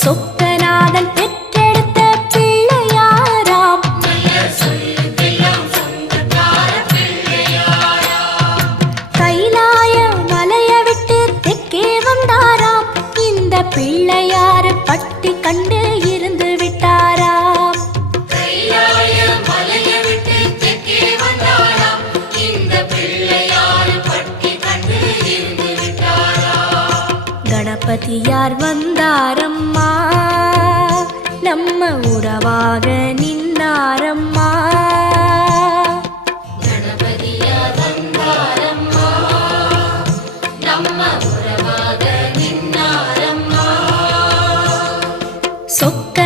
சொக்கநாதன் பெற்றெடுத்த பிள்ளையாராம். கைலாய மலைய விட்டு தெற்கே வந்தாராம். இந்த பிள்ளையாரு பட்டி கண்டு இருந்து விட்டாராம். கணபதியார் வந்தாரம்மா, நம்ம உறவாக நின்னாரம்மா. கணபதியார் வந்தாரம்மா, நம்ம உறவாக நின்னாரம்மா. சொக்க